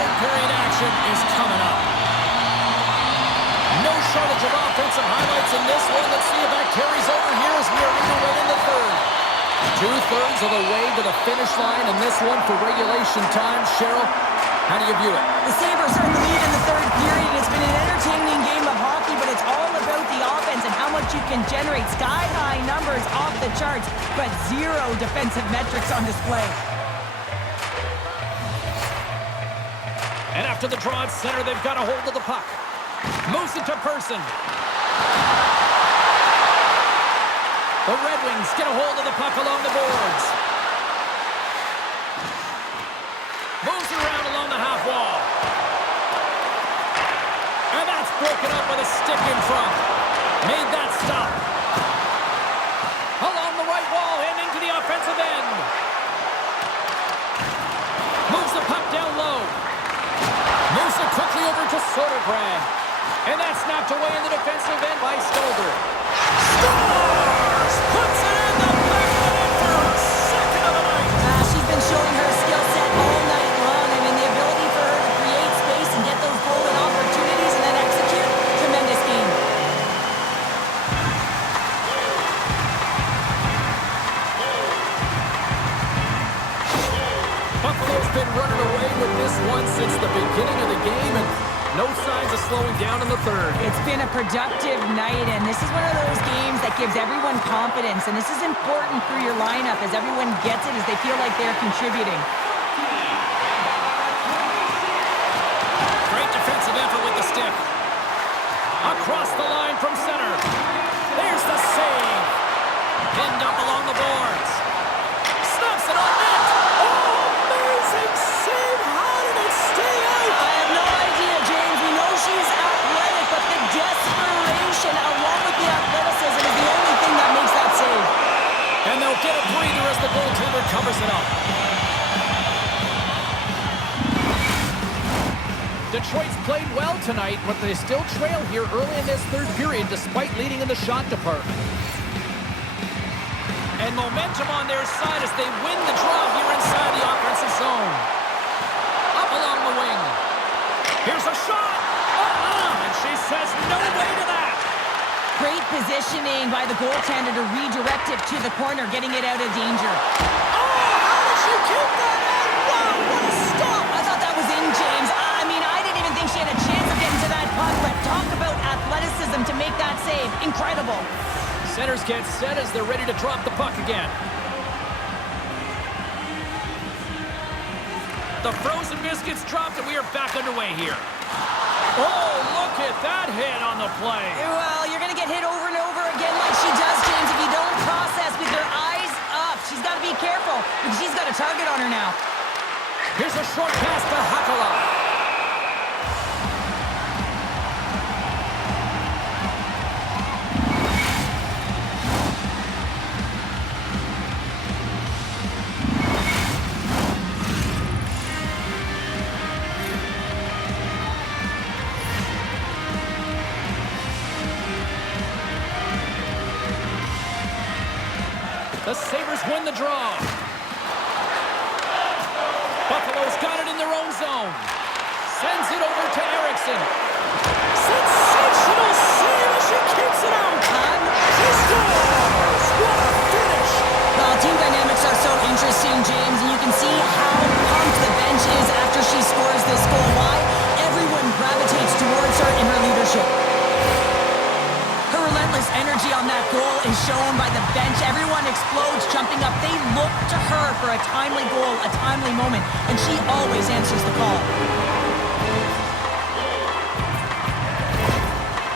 third period action is coming up. No shortage of offensive highlights in this one. Let's see if that carries over here as we are underway in the third. Two-thirds of the way to the finish line in this one for regulation time. Cheryl, how do you view it? The Sabres are in the lead in the third period. It's been an entertaining game of hockey, but it's all about the offense and how much you can generate. Sky-high numbers off the charts, but zero defensive metrics on display. And after the draw at center, they've got a hold of the puck. Moves it to Person. The Red Wings get a hold of the puck along the boards. Moves it around along the half wall. And that's broken up with a stick in front. Made that stop. Along the right wall and into the offensive end. Moves the puck down low. Moves it quickly over to Sodergren. And that's snapped away in the defensive end by Stolder. Scores! Puts it in the back of the net for her second of the night. She's been showing her skill set all night long. I mean, the ability for her to create space and get those golden opportunities and then execute. Tremendous game. Buffalo's been running away with this one since the beginning of the game, and no signs of slowing down in the third. It's been a productive night, and this is one of those games that gives everyone confidence, and this is important for your lineup as everyone gets it, as they feel like they're contributing. Great defensive effort with the stick. Across the line from center. There's the save. Pinned up along the boards. Snaps it on net. Amazing save. How did it stay out? I have no idea, James. We know she's athletic, but the desperation along with the athleticism is the only thing that makes that save. And they'll get a breather as the goaltender covers it up. Detroit's played well tonight, but they still trail here early in this third period despite leading in the shot department. And momentum on their side as they win the draw here inside the offensive zone. Up along the wing. Here's a shot. And she says no way to that. Great positioning by the goaltender to redirect it to the corner, getting it out of danger. How did she keep that in? Wow, what a stop. I thought that was in, James. I mean, I didn't even think she had a chance of getting to that puck, but talk about athleticism to make that save. Incredible. Centers get set as they're ready to drop the puck again. The frozen biscuits dropped, and we are back underway here. Oh, look at that hit on the play. Well, you're going to get hit over and over again like she does, James, if you don't process with your eyes up. She's got to be careful because she's got a target on her now. Here's a short pass to Hakala. The Sabres win the draw. Buffalo's got it in their own zone. Sends it over to Erickson. Sensational save as she keeps it out. She scores! What a finish! Well, team dynamics are so interesting, James, and you can see how pumped the bench is after she scores this goal. Why? Everyone gravitates towards her in her leadership. Her relentless energy on that goal is shown by the bench. Everyone explodes, jumping up. They look to her for a timely goal, a timely moment, and she always answers the call.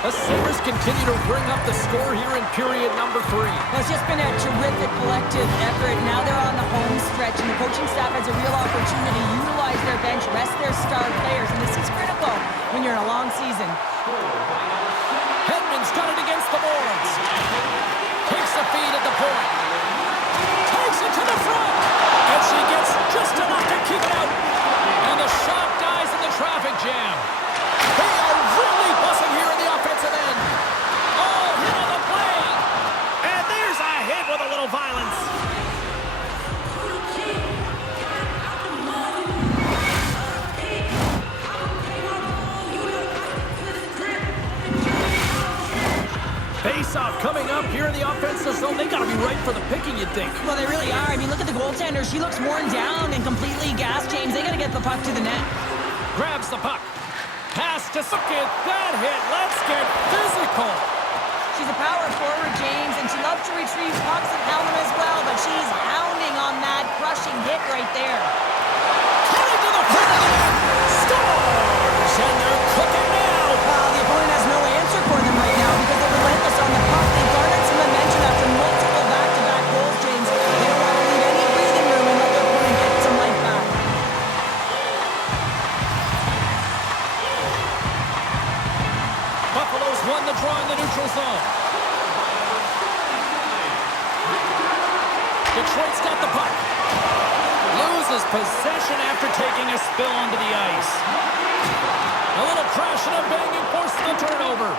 The Sabres continue to bring up the score here in period number 3. Well, it's just been a terrific collective effort. Now they're on the home stretch, and the coaching staff has a real opportunity to utilize their bench, rest their star players, and this is critical when you're in a long season. Hedman's got it against the boards. Takes the feed at the point. Takes it to the front. And she gets just enough to keep it out. And the shot dies in the traffic jam. They are really buzzing here in the offensive end. Oh, hit on the play. And there's a hit with a little violence. face-off coming up here in the offensive zone. They got to be right for the picking, you'd think. Well, they really are. I mean, look at the goaltender. She looks worn down and completely gassed, James. They got to get the puck to the net. Grabs the puck. Pass to Look at that hit. Let's get physical. She's a power forward, James, and she loves to retrieve pucks and hound them as well, but she's hounding on that crushing hit right there. Coming to the front of the net. Scores! And they're cooking now. The opponent has no answer for them right now because they're relentless on the puck. They garnered some momentum after multiple back-to-back goals, James. They don't want to leave any breathing room and let their opponent get some life back. Buffalo's won the draw in the neutral zone. Detroit's got the puck. Loses possession after taking a spill onto the ice. A little crash and a banging forces the turnover.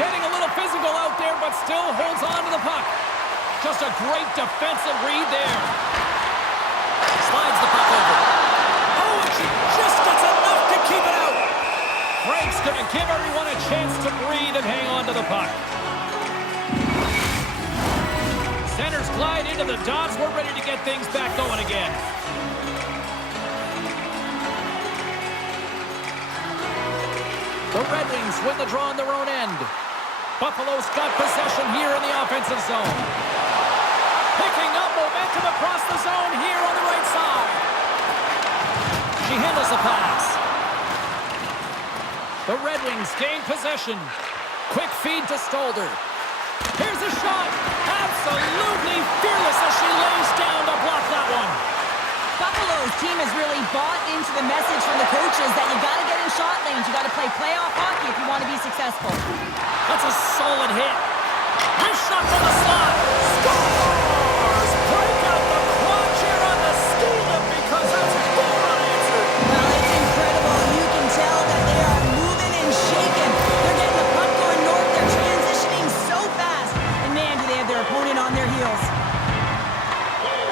Getting a little physical out there, but still holds on to the puck. Just a great defensive read there. Slides the puck over. Oh, and she just gets enough to keep it out. Frank's going to give everyone a chance to breathe and hang on to the puck. Centers glide into the dots. We're ready to get things back going again. The Red Wings win the draw on their own end. Buffalo's got possession here in the offensive zone. Picking up momentum across the zone here on the right side. She handles the pass. The Red Wings gain possession. Quick feed to Stolder. Here's a shot. Absolutely fearless as she lays down to block that one. Buffalo's team has really bought into the message from the coaches that you got to get in shot lanes. You got to play playoff hockey if you want to be successful. That's a solid hit. Nice shot from the slot. Scores! Break out the crotch here on the ski lift because that's four unanswered. Well, it's incredible. You can tell that they are moving and shaking. They're getting the puck going north. They're transitioning so fast. And man, do they have their opponent on their heels.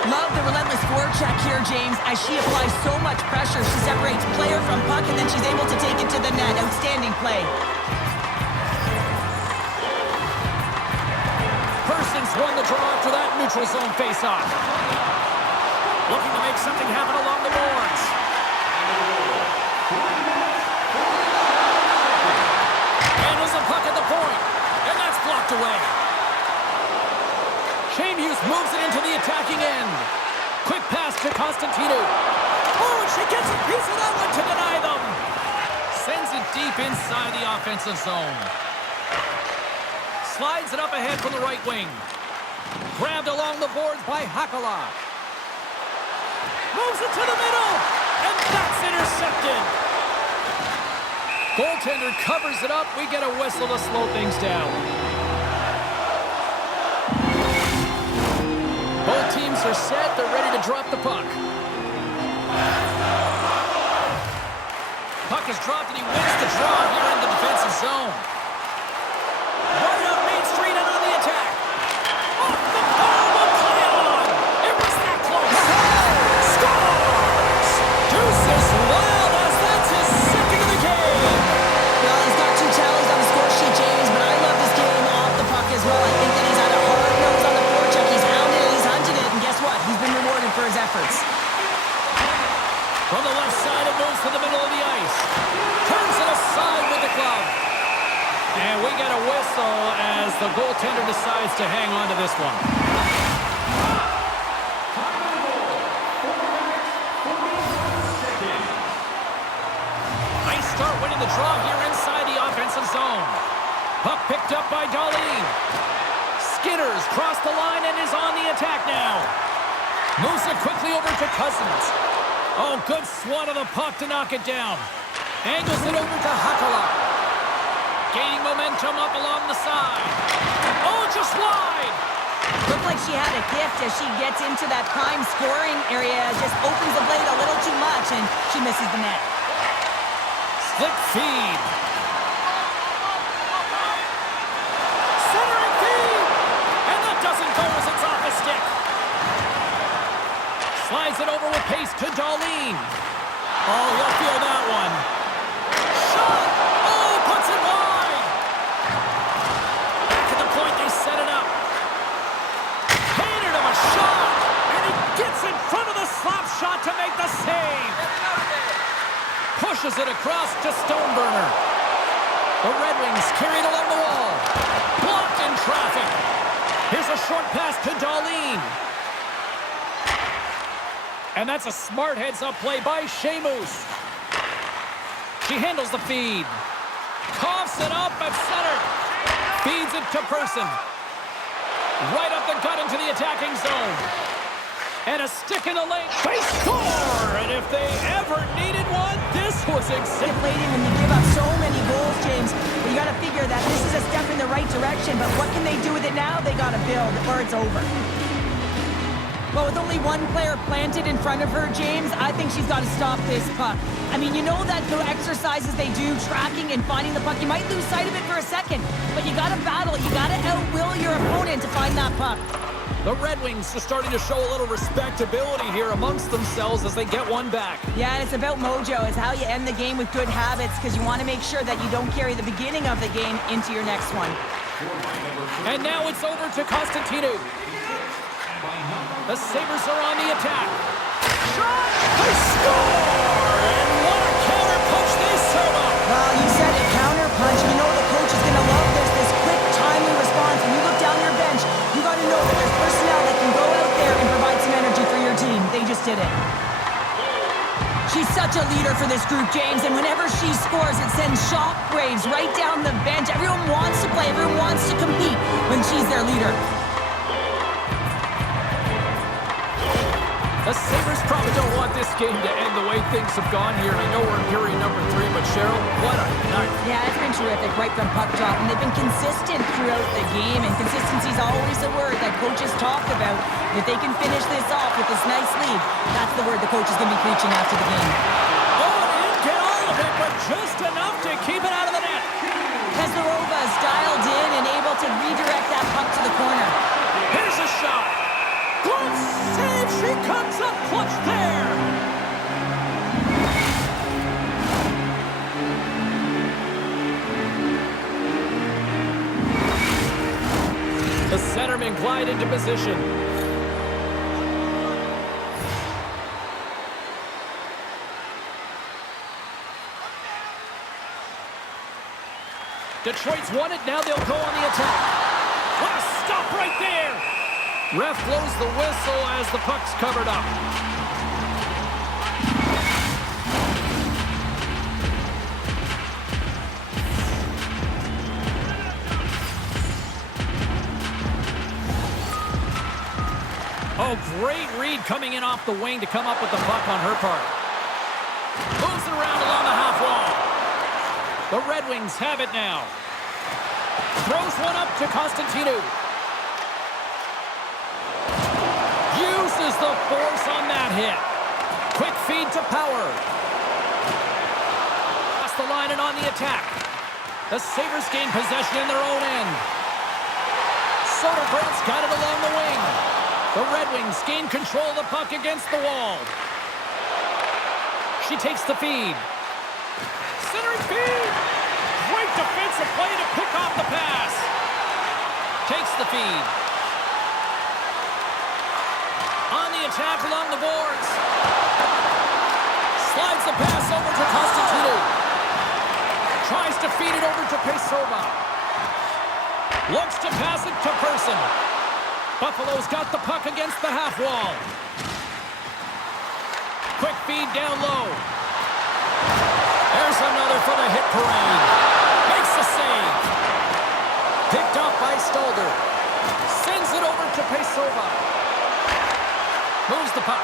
Love the relentless forecheck here, James, as she applies so much pressure. She separates player from puck, and then she's able to take it to the net. Outstanding play. Persons won the draw after that neutral zone faceoff. Looking to make something happen along the boards. Handles the puck at the point, and that's blocked away. Shane Hughes moves it into the attacking end. Quick pass to Constantino. Oh, and she gets a piece of that one to deny them. Sends it deep inside the offensive zone. Slides it up ahead from the right wing. Grabbed along the boards by Hakala. Moves it to the middle, and that's intercepted. Goaltender covers it up. We get a whistle to slow things down. Both teams are set. They're ready to drop the puck. Puck is dropped, and he wins the draw here in the defensive zone. Right up Main Street and on the attack. Off the ball will play on. It was that close. Scores! Deuces Wild as that's his second of the game. Well, he's got 2 tallies on the score sheet, James, but I love this game off the puck as well. I think that he's had a hard nose on the forecheck. He's hounded it, he's hunted it, and guess what? He's been rewarded for his efforts. From the left side, it moves to the middle of the ice. Turns it aside with the glove. And we get a whistle as the goaltender decides to hang on to this one. Nice start winning the draw here inside the offensive zone. Puck picked up by Darlene. Skitters cross the line and is on the attack now. Moves it quickly over to Cousins. Oh, good swat of the puck to knock it down. Angles it over to Hakala. Gaining momentum up along the side. Oh, just wide. Looked like she had a gift as she gets into that prime scoring area. Just opens the blade a little too much, and she misses the net. Slick feed. Centering feed. And that doesn't go as it's off the stick. Slides it over with pace to Darlene. Oh, he'll feel that one. Shot! Oh, puts it wide! Pushes it across to Stoneburner. The Red Wings carry it along the wall. Blocked in traffic. Here's a short pass to Darlene. And that's a smart heads-up play by Sheamus. She handles the feed. Coughs it up at center. Feeds it to Person. Right up the gut into the attacking zone. And a stick in the lane. They score! And if they ever needed one, this was Deflating when you give up so many goals, James. But you got to figure that this is a step in the right direction. But what can they do with it now? They got to build, or it's over. Well, with only one player planted in front of her, James, I think she's got to stop this puck. I mean, you know that the exercises they do, tracking and finding the puck, you might lose sight of it for a second, but you got to battle. You got to outwill your opponent to find that puck. The Red Wings are starting to show a little respectability here amongst themselves as they get one back. Yeah, and it's about mojo. It's how you end the game with good habits because you want to make sure that you don't carry the beginning of the game into your next one. And now it's over to Constantino. The Sabres are on the attack. Shot! They score! And what a counter punch they serve up! Well, you said it, counter punch. You know the coach is going to love this quick, timely response. When you look down your bench, you got to know that there's personnel that can go out there and provide some energy for your team. They just did it. She's such a leader for this group, James, and whenever she scores, it sends shockwaves right down the bench. Everyone wants to play. Everyone wants to compete when she's their leader. The Sabres probably don't want this game to end the way things have gone here. And I know we're in period number 3, but Cheryl, what a night. Yeah, it's been terrific right from puck drop, and they've been consistent throughout the game, and consistency is always a word that coaches talk about. If they can finish this off with this nice lead, that's the word the coach is going to be preaching after the game. Oh, and he didn't get all of it, but just enough to keep it out of the net. Keslerova is dialed in and able to redirect that puck to the corner. Here's a shot. Good save. She comes up clutch there. The centermen glide into position. Detroit's won it. Now they'll go on the attack. What a stop right there. Ref blows the whistle as the puck's covered up. Oh, great read coming in off the wing to come up with the puck on her part. Moves it around along the half wall. The Red Wings have it now. Throws one up to Constantino. Uses the force on that hit. Quick feed to Power. Across the line and on the attack. The Sabres gain possession in their own end. Soderbrandt's got it along the wing. The Red Wings gain control of the puck against the wall. She takes the feed. Centering feed. Great defensive play to pick off the pass. Takes the feed. On the attack along the boards. Slides the pass over to Constantino. Tries to feed it over to Pesova. Looks to pass it to Person. Buffalo's got the puck against the half wall. Quick feed down low. There's another for the hit parade. Makes the save. Picked off by Stalder. Sends it over to Pesova. Moves the puck.